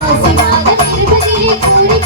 ஆசிவாத திருப்பதியிலே கூடி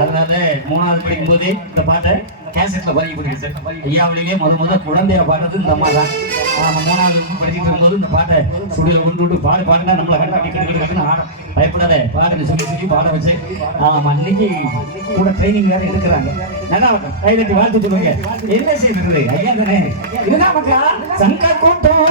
அதனால மூணாவது படிக்கும் போதே இந்த பாட்டை கேசட்ல பதிவு பண்ணிருச்சு ஐயாவிலேயே முத முத குழந்தைய பாடுறது இந்த அம்மா தான். நம்ம மூணாவது படிச்சுட்டு வரும்போது இந்த பாட்டை சுடியில் கொண்டு விட்டு பாடு பாடினா நம்மளை கண்டா அப்படி கிட்டு கிட்டு ஆட பயப்படாத பாடுன்னு சொல்லி சொல்லி பாட வச்சு. ஆமாம் அன்னைக்கு கூட ட்ரைனிங் வேற எடுக்கிறாங்க. நல்லா இருக்கும். வாழ்த்து சொல்லுங்க. என்ன செய்யறது ஐயா தானே. இதுதான் மக்கா சங்க கூட்டம்.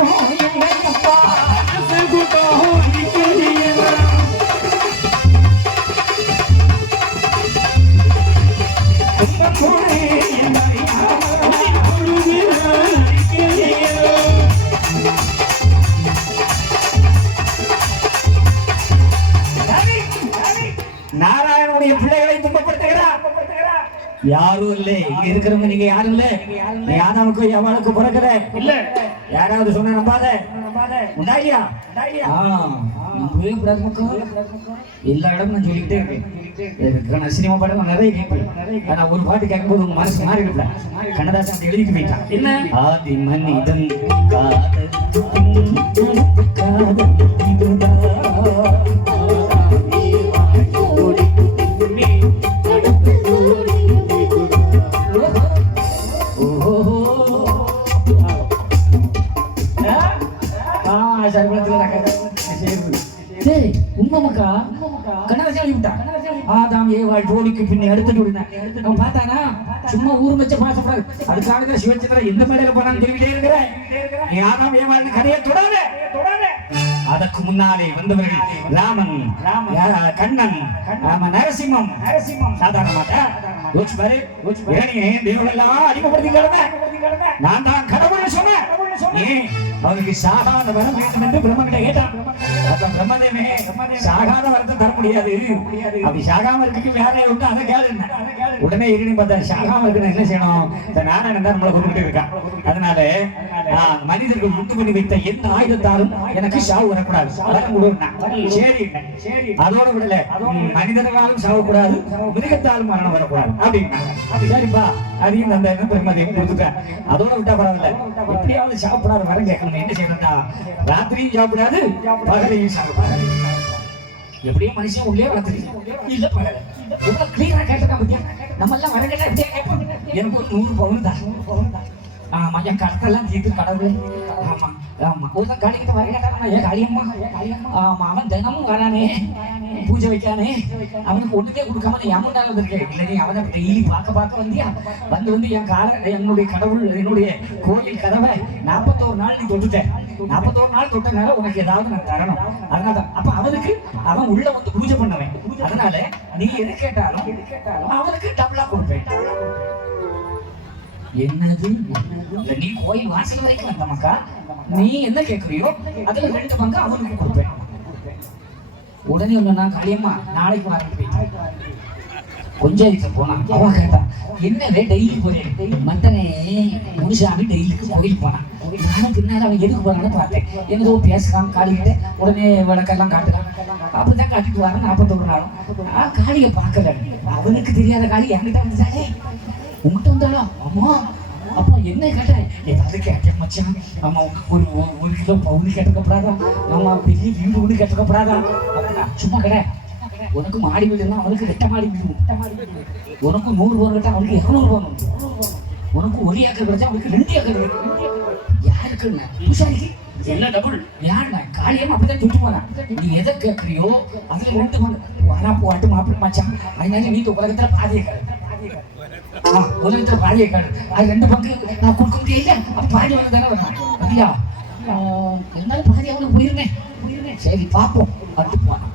யாரும் இல்லை இங்க இருக்கிறவங்க நீங்க யாரும் இல்ல ஆதாமுக்கும் எவனுக்கும் பிறக்கிற இல்ல யாராவது சொன்ன நம்பாத மக்கா. எல்லா இடமும் நான் சொல்லிக்கிட்டே இருக்கேன் நான் சினிமா பாடம் நான் நிறைய கேட்பேன் ஆனா ஒரு பாட்டு கேட்கும்போது உங்க மனசு மாறி இருப்பேன் கண்ணதாசன் அப்படி எழுதிட்டு போயிட்டான் என்ன ஆதி மனிதன் காதல் காதல் இதுதான் ஆதாம் ஏவாள் ஜோடிக்கு பின்னே அடுத்து அவன் பார்த்தானா? சும்மா ஊர் வச்ச பாசப்படாது அதுக்காக சிவச்சந்திரா எந்த மேடையில போனான்னு சொல்லிக்கிட்டே இருக்கிற நீ ஆதாம் ஏவாள் கதையை தொடாத. தொடாத அதற்கு முன்னாலே வந்தவர்கள் ராமன் கண்ணன் நரசிம்மம். நரசிம்மம். நான் தான் கடவுள் சொன்னேன். ஏன்? அவனுக்கு சாகாத வரம் வேண்டும் என்று பிரம்மகிட்ட கேட்டான். பிரம்மதேவே சாகாத வரத்தை தர முடியாது. அப்படி சாகாம இருக்கு வேற உண்டு அதை கேளுங்க உடனே இருந்து பார்த்தா சாகாம இருக்குன்னு என்ன செய்யணும்? இந்த நாராயணன் தான் நம்மளை கொண்டுகிட்டு இருக்கான் அதனால ஆ, மனிதர்கள் உண்டு பண்ணி வைத்த எந்த ஆயுதத்தாலும் எனக்கு சாவு வரக்கூடாது. அதான் விடுவேன் சரி சரி. அதோட விடல. மனிதர்களாலும் சாவக்கூடாது. மிருகத்தாலும் மரணம் வரக்கூடாது. அப்படின்னா சரிப்பா. அதையும் அந்த என்ன கொடுத்துட்டேன் அதோட விட்டா பரவாயில்ல. எப்படியாவது சாப்பிடாது வர கேட்கணும் என்ன செய்யணும்டா? ராத்திரியும் சாப்பிடாது. பகலையும் சாப்பிடாது எப்படியும் மனுஷன் உள்ளே வளர்த்துறீங்க இல்ல பரவாயில்ல எவ்வளவு கிளியரா கேட்டா பத்தியா நம்ம எல்லாம் வரங்கட்டா கேட்டா எப்படியா கேட்போம் எனக்கு ஒரு நூறு பவுன் தான் ஆமா என் கடத்தெல்லாம் தீர்த்து கடவுளே ஆமா ஆமா ஒரு தான் காளிக்கிட்ட வர கேட்டாங்க ஏன் காளியம்மா ஆமா அவன் தினமும் வரானே பூஜை வைக்கானே அவனுக்கு ஒண்ணுக்கே கொடுக்காம நீ அமௌண்ட் வந்திருக்கேன் இல்லை நீ அவனை டெய்லி பார்க்க பார்க்க வந்தியா வந்து வந்து என் கால என்னுடைய கடவுள் என்னுடைய கோயில் கதவை நாற்பத்தோரு நாள் நீ தொட்டுட்டேன் நாற்பத்தோரு நாள் தொட்டனால உனக்கு ஏதாவது நான் தரணும். அதனால அப்ப அவனுக்கு அவன் உள்ள வந்து பூஜை பண்ணவன். அதனால நீ எது கேட்டாலும் அவனுக்கு டபுளா கொடுப்பேன். என்னது? நீ போய் வாசல் வரைக்கும் வந்தமாக்கா நீ என்ன கேட்கறியோ அதுல ரெண்டு பங்கு அவனுக்கு கொடுப்பேன். உடனே ஒண்ணு காளியம்மா நாளைக்கு வரேன் போயிட்டேன் கொஞ்சம் போனான். அவன் கேட்டான் என்னவே டெய்லி போறேன் மட்டனே முனுசாமி டெய்லிக்கு கோயில் போனான். நானும் பின்னால அவன் எதுக்கு போறான்னு பார்த்தேன் என்னதோ பேசுறான் காளிகிட்ட உடனே விளக்கெல்லாம் காட்டுறான். அப்படிதான் காட்டிட்டு வரான் நாற்பத்தொரு நாளும். ஆ காளியை பார்க்கல. அவனுக்கு தெரியாத காளி என்கிட்ட வந்துட்டாலே உங்ககிட்ட வந்தாலும் அம்மா அப்பா என்ன கேட்டேன்? ஏதாவது கேட்டேன் மச்சான். நம்ம ஒரு ஒரு- ஒரு கிலோ பவுன் கேட்டுக்கப்படாதா ஆமா பெரிய வீடு ஒன்று கேட்டுக்கப்படாதா சும்மா கடை உனக்கு மாடி வீடுன்னா அவனுக்கு ரெட்ட மாடி வீடு. ரெட்ட மாடி வீடு உனக்கு நூறு பவுன் கேட்டா அவனுக்கு இருநூறு பவுன் உனக்கு ஒரு ஏக்கர் கிடைச்சா அவனுக்கு ரெண்டு ஏக்கர் வேணும். யாருக்குன்னு பூசாரிக்கு என்ன டபுள் யாருண்ணா காளியம்மா அப்படிதான் சுட்டு போனான் நீ எதை கேட்கறியோ அதுல ரெண்டு பங்கு வரா போட்டு மாப்பிள்ளை மச்சான். அதனால நீ இந்த உலகத்துல பாதிய ஆ, உலகத்துல பாதிய காடு. அது ரெண்டு பங்கு நான் கொடுக்க முடியல அப்ப பாதி வந்து தானே வரும். அப்படியா? ஆ, இருந்தாலும் பாதி அவனுக்கு போயிருந்தேன் போயிருந்தேன் சரி பார்ப்போம். பட்டு போனான்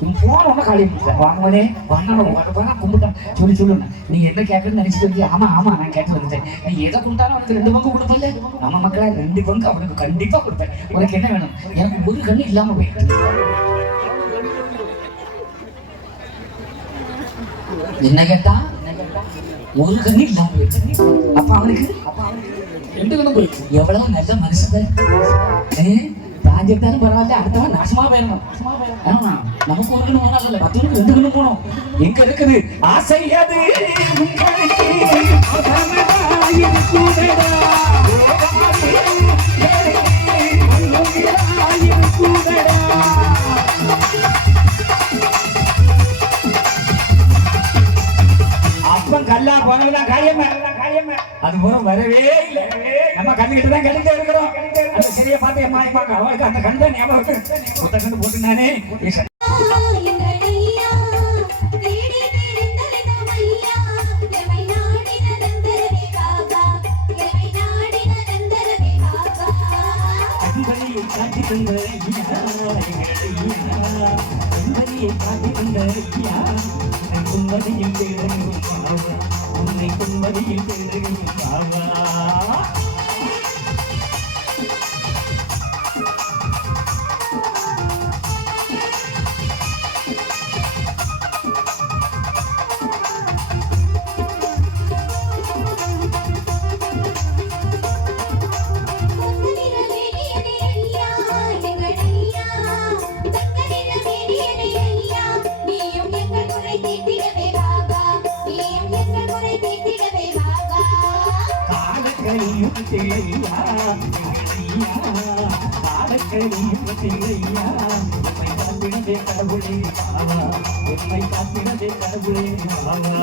போனோன்னா போன உடனே காளி வாங்கவனே வாங்க வாங்க போனா கும்பிட்டான் சொல்லி சொல்லுங்க நீ என்ன கேட்கணும்னு நினைச்சிட்டு வந்து ஆமா ஆமா நான் கேட்டு வந்துட்டேன். நீ எதை கொடுத்தாலும் அவனுக்கு ரெண்டு பங்கு கொடுப்பல நம்ம மக்களா ரெண்டு பங்கு அவனுக்கு கண்டிப்பா கொடுப்பேன். உனக்கு என்ன வேணும்? எனக்கு ஒரு கண்ணு இல்லாம போயிட்டு என்ன கேட்டா? ஒரு கண்ணு இல்லாம போயிடுச்சு அப்ப அவனுக்கு ரெண்டு கண்ணு போயிடுச்சு எவ்வளவு நல்ல மனுஷன். தாஞ்சிருந்தாலும் பரவாயில்ல அடுத்தவன் நாசமா போயிடணும் ஆமா நமக்கு ஒரு கண்ணு போனா இல்ல மத்தவனுக்கு ரெண்டு கண்ணு போனோம் எங்க இருக்குது ஆசை அது உங்களுக்கு அப்பன் கல்லா போனதுதான் காரியமே அது போல வரவே இல்லை. நம்ம கண்ணுகிட்ட தான் கழிக்க இருக்கிறோம். அந்த பார்த்து என் மாய் பார்க்க. அவளுக்கு அந்த கண் தான் ஞாபகம் கண்டு போட்டு நானே காட்டி தந்த காட்டி தந்த உன்னை கும்பதியில் தேடுகிறோம் கடவுளே பாவா உன்னை காத்திடவே கடவுளே பாவா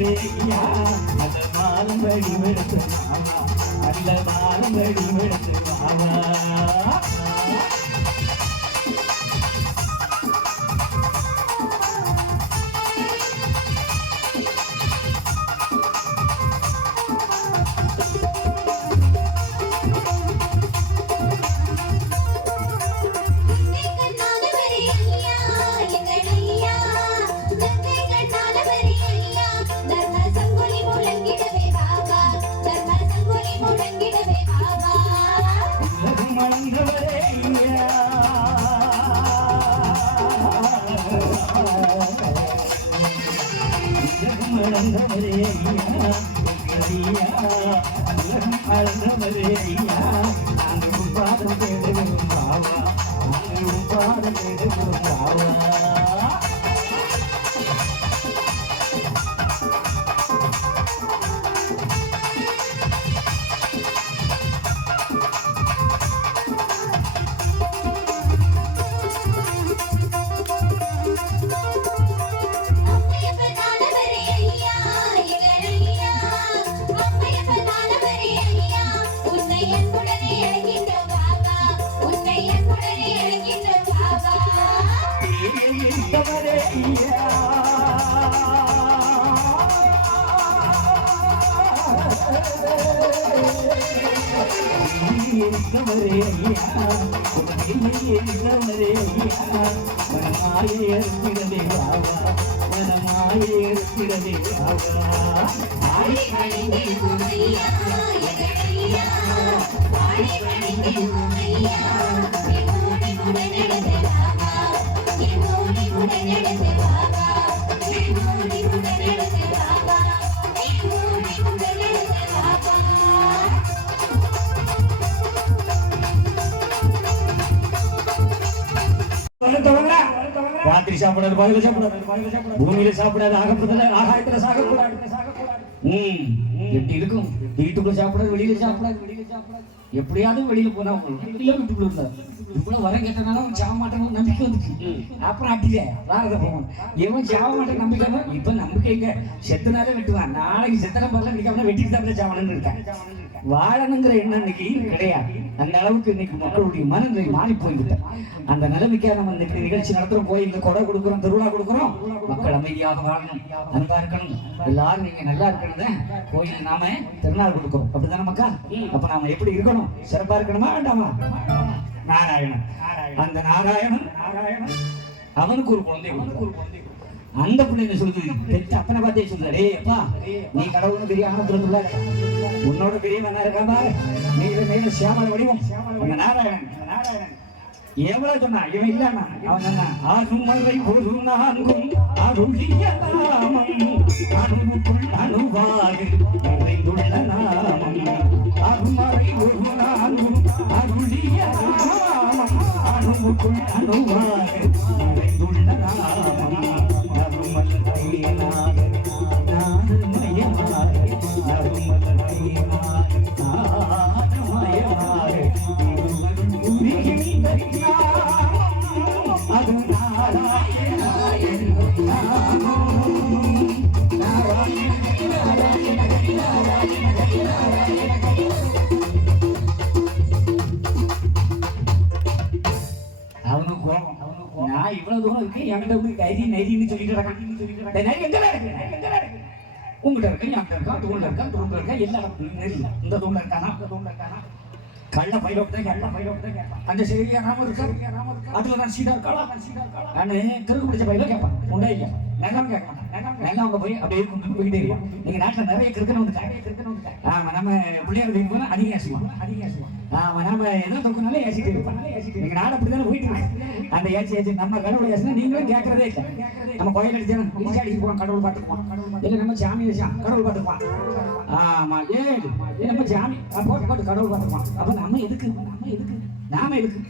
நிறைந்தவரே ஐயா நல்ல மாலம் வடிவெடுத்து மாமா. நல்ல மாலம் வழி வடிவெடுத்து மாமா. சாப்பிடாது வாயில சாப்பிடாது பூமியில சாப்பிடாது ஆகப்படல ஆகாயத்துல சாகக்கூடாது. ம் எப்படி இருக்கும். வீட்டுக்குள்ள சாப்பிடாது வெளியில சாப்பிடாது. வெளியில சாப்பிடாது எப்படியாவது வெளியில போனா இல்ல வீட்டுக்குள்ள இருந்தா. இவ்வளவு வரம் கேட்டனால அவன் சாக மாட்டான் நம்பிக்கை வந்துச்சு. அப்புறம் அட்டில வேறத போவோம் இவன் சாக மாட்டான் நம்பிக்கை இப்ப நம்பிக்கை இங்க செத்துனாலே வெட்டுவான். நாளைக்கு செத்தன பதில நிக்காம வெட்டிட்டு தான் சாவணும்னு இருக்கேன். வாழணுங்கிற எண்ணம் இன்னைக்கு கிடையாது. அந்த அளவுக்கு இன்னைக்கு மக்களுடைய மனநிலை மாறி போய்விட்ட அந்த நிலைமைக்காக நம்ம இன்னைக்கு நிகழ்ச்சி நடத்துறோம். கோயில்ல கொடை கொடுக்குறோம் திருவிழா கொடுக்குறோம். மக்கள் அமைதியாக வாழணும். அன்பா இருக்கணும். எல்லாரும் நீங்க நல்லா இருக்கணும் கோயில் நாம திருநாள் கொடுக்குறோம். அப்படிதானே மக்கா? அப்ப நாம எப்படி இருக்கணும்? சிறப்பா இருக்கணுமா? வேண்டாமா? நாராயணன். அந்த நாராயணன் நாராயணன். அவனுக்கு ஒரு குழந்தை அவனுக்கு ஒரு குழந்தை அந்த பிள்ளைங்க சொல்லுது? பெற்ற அப்பனை பார்த்தே சொல்லுது. டேய் அப்பா நீ கடவுள்னு பெரிய ஆனத்துல உன்னோட பெரியவன் இருக்கான் பாரு. நீல நீல சியாமல வடிவம். அந்த நாராயணன். நாராயணன். எவ்வளவு சொன்னா? இவன் இல்லன்னா அவன் சொன்னா ஆசுமலை ஒரு நான்கும் அருளிய நாமம். அணுவுக்குள் அணுவாக நிறைந்துள்ள நாமம். அருமறை ஒரு நான்கும் அணுவுக்குள் அணுவாக நிறைந்துள்ள சொல்லிட்டு இருக்கான்? எங்க இருக்கு? தூண்ல இருக்கா? தூண்ல இருக்கா? எல்லா இந்த தூண்ல இருக்கானா? இந்த தூண்ல இருக்கானா? கள்ள பைலோட் தான் கள்ள பைலோட் தான் கேட்பான். அந்த சரியா நாம இருக்கா? அதுல நான் சீதா இருக்காளா நான் கிறுக்கு பிடிச்ச பையில கேட்பான். உண்டா இல்லையா? நகம் கேட்க மாட்டான் நல்லா அவங்க போய் அப்படியே கொண்டு போயிட்டே இருப்பான். நீங்க நாட்டுல நிறைய கிறுக்கணும் வந்து ஆமா நம்ம பிள்ளையார் வீட்டுக்கு போனா அதிகம் ஏசுவான். ஆமா நம்ம எதோ தொக்குனாலே ஏசிட்டு நீங்க நாடு அப்படிதானே போயிட்டு இருக்கு? அந்த ஏசி ஏசி நம்ம கடவுள் ஏசினா நீங்களும் கேட்கறதே இல்லை. நம்ம கோயில் அடிச்சு அடிச்சு போவோம். கடவுள் பார்த்துக்குவோம் இல்லை நம்ம சாமி வச்சான் கடவுள் பார்த்துக்குவான் ஆமா. ஏ நம்ம சாமி போட்டு போட்டு கடவுள் பார்த்துக்குவான் அப்ப நம்ம எதுக்கு நம்ம எதுக்கு நாம எதுக்கு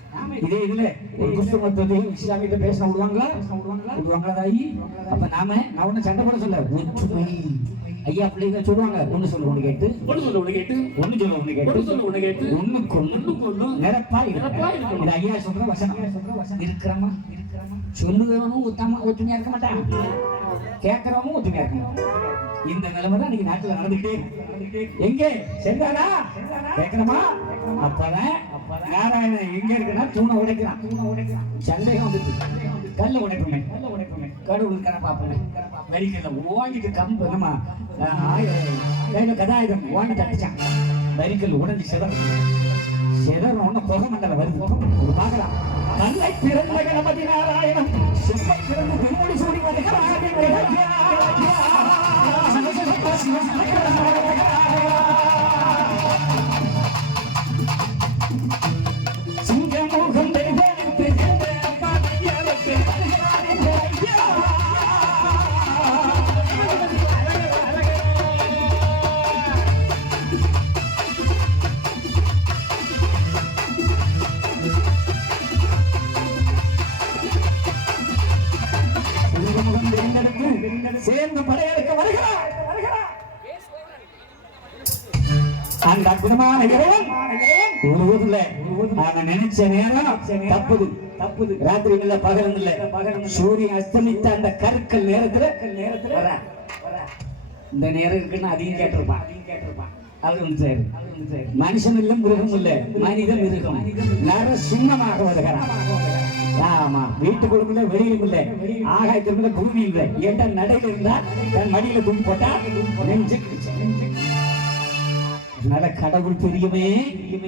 இதே இதுல ஒரு கிறிஸ்துவத்தையும் இஸ்லாமியத்தை பேச விடுவாங்களா? விடுவாங்களா? தாயி? அப்ப நாம நான் ஒண்ணு சண்டை போட சொல்ல. ஒற்றுமை. ஐயா பிள்ளைங்க சொல்லுவாங்க. ஒண்ணு சொல்லு ஒண்ணு கேட்டு. ஒண்ணு சொல்லு ஒண்ணு கேட்டு. ஒண்ணு சொல்லு ஒண்ணு கேட்டு. ஒண்ணு சொல்லு ஒண்ணு கேட்டு. ஒண்ணுக்கு ஒண்ணுக்கு ஒண்ணு நிரப்பா நிரப்பா இருக்கணும். இது ஐயா சொல்ற வசனம். இருக்கிறமா சொல்லுவவனும் ஒத்தாம ஒத்துமையா இருக்க மாட்டான். கேட்கறவனும் ஒத்துமையா இருக்க மாட்டான். இந்த நிலைமை தான் இன்னைக்கு நாட்டுல நடந்துகிட்டே எங்கே? சென்றானா கேட்கணுமா? அப்பதான் நாராயணன் எங்க இருக்குன்னா தூணை உடைக்கிறான். தூணை உடைக்கிறான் சந்தேகம் வந்துச்சு. கல்ல உடைப்புமே. கல்ல உடைப்புமே கடவுள் இருக்கான பாப்பமே வரிக்கல்ல ஓங்கிட்டு கம்பு என்னமா கையில கதாயுதம் ஓங்கிட்டு அடிச்சான் வரிக்கல் உடைஞ்சு சிதற சிதற ஒண்ணு புகை மண்டலம் வருது. ஒரு பார்க்கலாம். தன்னை பிறந்த கணபதி நாராயணன் செப்பை பிறந்து திருமொழி சூடி வந்து தப்புது தப்புது. ராத்திரி இல்ல பகலும் இல்ல பகலும் சூரியன் அஸ்தமித்த அந்த கருக்கல் நேரத்துல நேரத்துல வரா. இந்த நேரம் இருக்குன்னு அதையும் கேட்டிருப்பான். அதையும் கேட்டிருப்பான். அவர் மனுஷன் இல்ல மிருகம் இல்ல. மனித மிருகம். நர சின்னமாக வருகிறான். ஆமா வீட்டுக்குள்ள வெளியிலும் இல்ல. ஆகாயத்திற்குள்ள பூமி இல்ல. ஏன்டா நடையில இருந்தா தன் மடியில தூக்கி போட்டா நெஞ்சு அதனால கடவுள் பெரியமே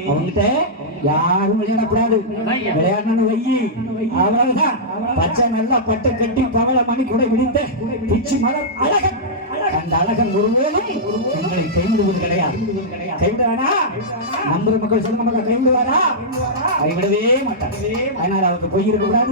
அவங்கிட்ட யாரும் விளையாடக்கூடாது விளையாடணும் வையி அவ்வளவுதான் பச்சை நல்லா பட்டை கட்டி பவள மணி கூட விடிந்த பிச்சு மலர் அழகன் அந்த அழகன் ஒருவேளும் உங்களை கைவிடுவது கிடையாது கைவிடுவானா நம்புற மக்கள் சொன்ன மக்கள் கைவிடுவாரா கைவிடவே மாட்டார் அதனால அவருக்கு பொய் நான் கூடாது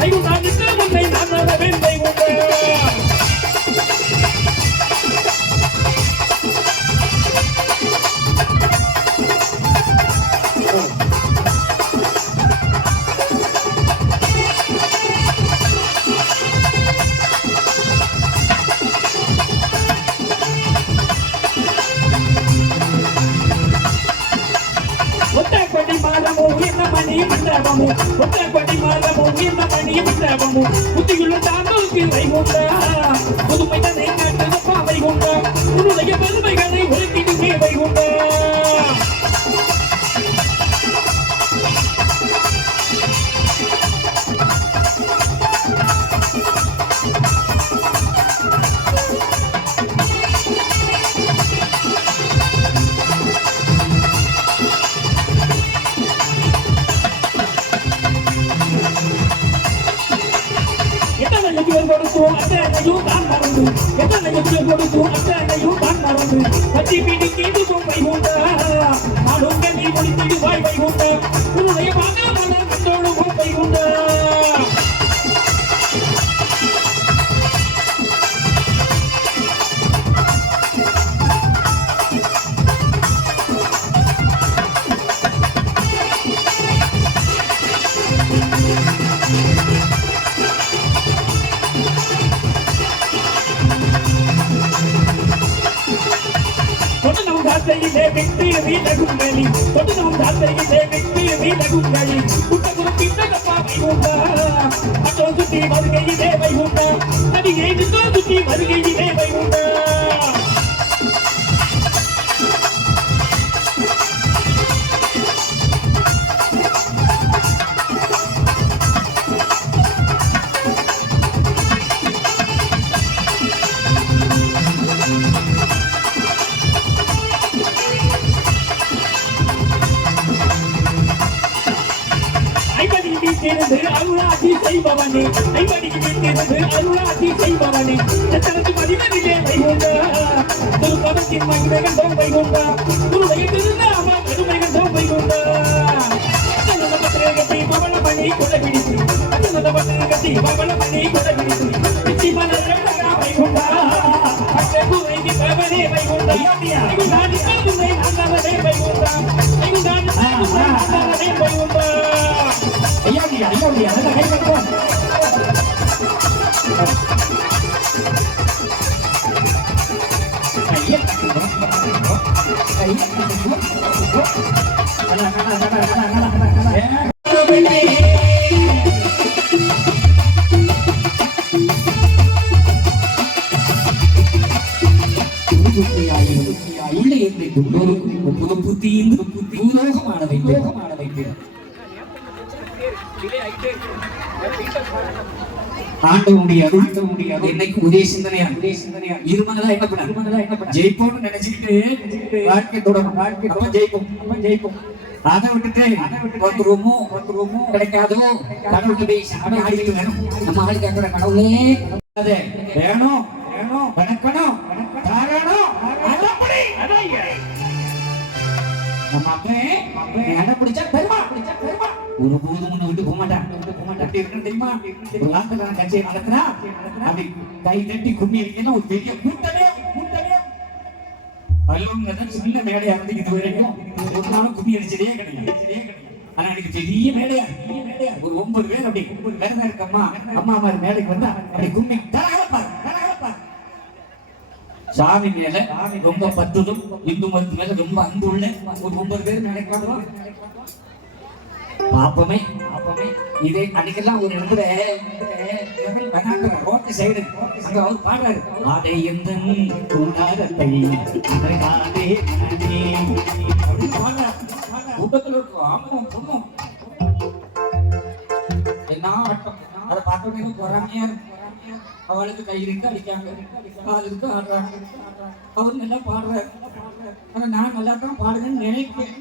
வைகுண்டா அத்தனையும் தான் மறந்து எத்தனை யுகம் அத்தனையும் தான் மறந்து பத்தி பிடி கீழ்க்கும் வைகுண்டா ஐயா ஐயா ஐயா அதை கை வைக்கிறோம் ஆண்டவனுடைய ஆண்டவனுடைய என்னைக்கு ஒரே சிந்தனையா ஒரே சிந்தனையா இருமனதா என்ன பண்ண இருமனதா என்ன பண்ண ஜெயிப்போம்னு நினைச்சுக்கிட்டு வாழ்க்கை தொடரும். வாழ்க்கை அப்ப ஜெயிப்போம். அதை விட்டுட்டு வந்துருவோமோ வந்துருவோமோ கிடைக்காதோ? கடவுள்கிட்ட போய் சாமி ஆடிட்டு வேணும். நம்ம ஆள் கேட்கிற கடவுளே. அது வேணும். வேணும். வணக்கணும். நம்ம அப்பே அப்பே இடம் பிடிச்சா பெருமா. பிடிச்சா பெருமா. ஒரு போதும் தெரியுமா ஒரு கட்சியை நடத்தினா அப்படி கை தட்டி கும்மி ஒரு பெரிய கூட்டமே கூட்டமே சின்ன மேடையா இருந்து இது வரைக்கும் ஒரு நாளும் கும்மி அடிச்சதே கிடையாது ஆனா எனக்கு பெரிய மேடையா ஒரு ஒன்பது பேர் அப்படி விரதம் இருக்கம்மா அம்மா மாதிரி மேடைக்கு வந்தா அப்படி கும்மி சாமி மேல ரொம்ப பத்துதும் இந்து மதத்து மேல ரொம்ப அன்பு உள்ள ஒரு ஒன்பது பேர் மேடைக்கு வருவோம் பாப்பமே பாப்பமே. இதே அன்னைக்கெல்லாம் ஒரு இடத்துல ரோட்டு சைடு அங்க அவர் பாடுறாரு. ஆடை எந்த கூடாரத்தை அப்படின்னு பாடுறாரு. கூட்டத்துல இருக்கும் ஆமாம் பொண்ணும் என்ன ஆட்டம்? அதை பார்த்தோன்னே பொறாமையா இருக்கும் அவளுக்கு கை இருக்கு அடிக்காங்க காலுக்கு ஆடுறாங்க. அவர் நல்லா பாடுறாரு. ஆனா நான் நல்லா தான் பாடுறேன்னு நினைப்பேன்.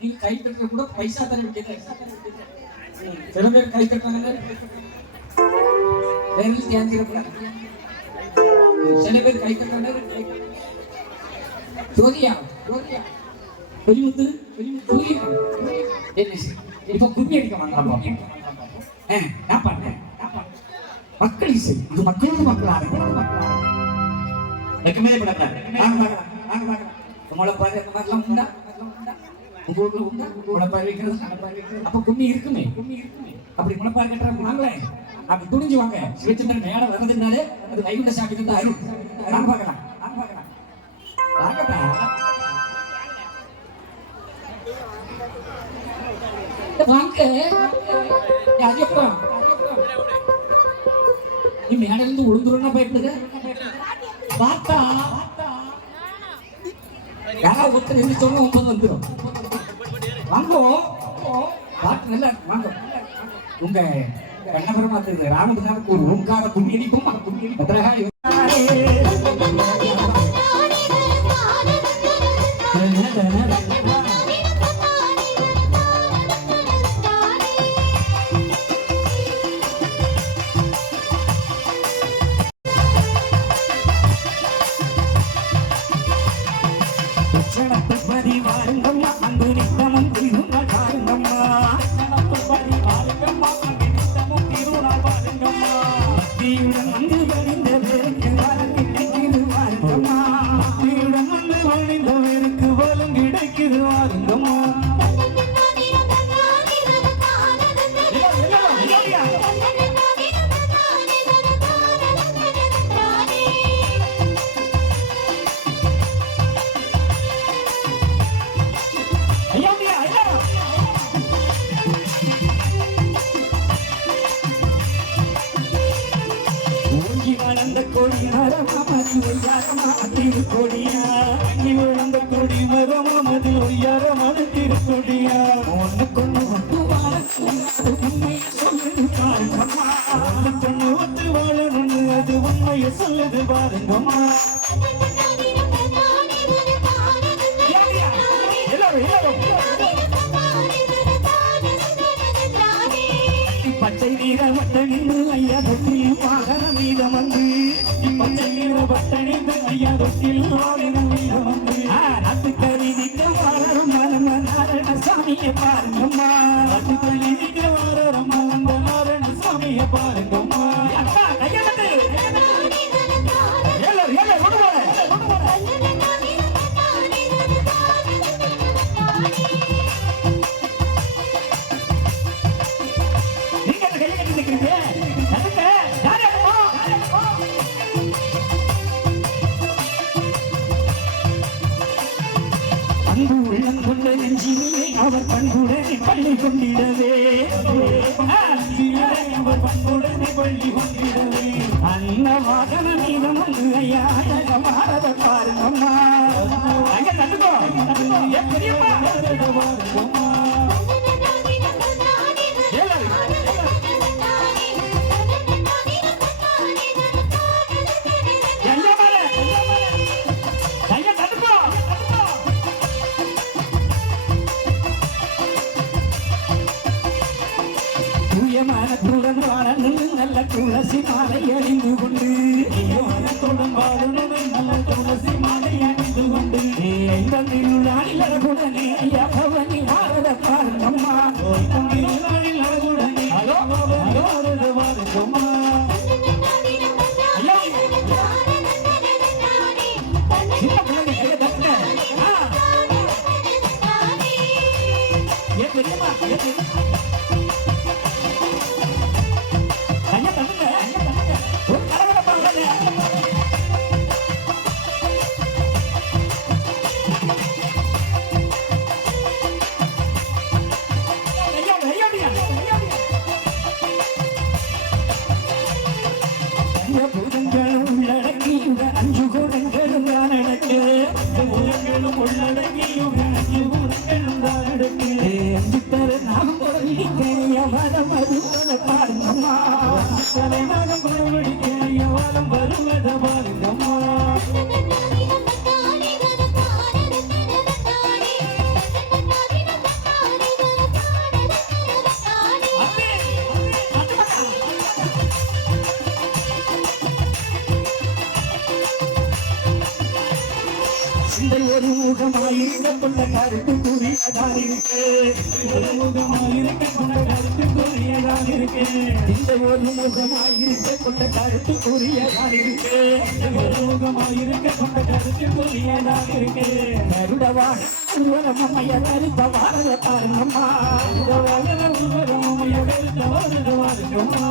நீங்க கை தட்டுற கூட பைசா தர வேண்டியது சில பேர் கை தட்டுறாங்க. வேறு தியானிக்கிற சில பேர் கை தட்டுறாங்க. ஜோதியா ஜோதியா பெரியமுத்து. பெரியமுத்து? இப்ப கும்மி அடிக்க வாங்க. நான் பண்ணேன் மக்கள் இசை. இது மக்களோடு மக்களாக பார்க்கலாம் பார்க்கலாம் உங்களை மாதிரிலாம் உண்டா? உங்க ஊர்ல உண்டா முளைப்பாரி வைக்கிறது அப்ப கும்மி இருக்குமே கும்மி இருக்குமே அப்படி முளைப்பாரி கட்டுறாங்க வாங்களே அப்படி துணிஞ்சு வாங்க. சிவச்சந்திரன் மேல வர்றதுனாலே அது வைகுண்ட சாமி தான் அருள் நாங்க பார்க்கலாம் நாங்க பார்க்கலாம் வாங்கடா வாங்க. ராஜப்பா நீ மேல இருந்து விழுந்துருன்னா பயப்படுங்க பார்த்தா யாராவது ஒருத்தர் எந்திரிச்சோன்னா ஒன்பது வந்துடும் வாங்கோ பாட்டு நல்லா இருக்கு, வாங்க உங்க கண்ணபுரமா இருக்குது ஒரு ஓங்கார கும்மி அடிக்கும் பத்திரகாரி பச்சை நீர பட்டணிந்து ஐயா தொட்டில் வாகன மீதம் வந்து. பச்சை நீர பட்டணிந்து ஐயா தொட்டில் வாகன மீதம் வந்து. நாட்டுக்கறி நிக்க வாழரும் மனம நாராயண சாமியை பாருங்கம்மா. நாட்டுக்கறி அவர் பண்புடனே பள்ளி கொண்டிடவே. அவர் பண்புடனே பள்ளி கொண்டிடவே. அன்ன வாகன மீதம் வந்து ஐயா பாரத பாருங்கம்மா. ஐயா நட்டுக்கோ ஏன் துளசி மாலை அணிந்து கொண்டு தூயமானத்துடன் வாழணும் நல்ல துளசி மாலை அணிந்து கொண்டு ஐந்தந்திருநாளில் அழகுடனே இந்த ஒரு முகமாயிருக்க கருத்து கூறியதான் இருக்கு. ஒரு கருத்து கூறியதான் இருக்கு. இந்த ஒரு கருத்து கூறியதான் இருக்கு. ஒரு கருத்து கூறியதான் இருக்கு. உருவரமைய கருத்த வாரத பாருங்கம்மா. உருவரமைய கருத்த பாருங்கம்மா.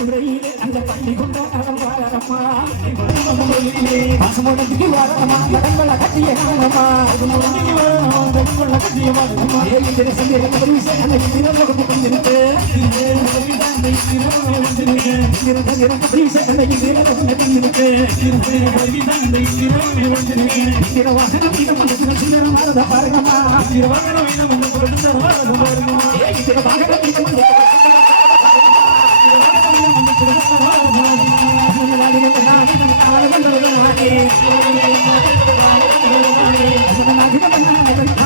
வெள்ளக்குறையிலே அந்த பள்ளி கொண்டாடம் வாரம்மா பாசமோடத்துக்கு வாரம்மா கடம்பள கட்டிய காரணமா ஏழு தினசம் இருபது விஷயம் அந்த தினம் கொண்டிருக்கு விஷயம் அந்த பாருங்கம்மா ¡Gracias!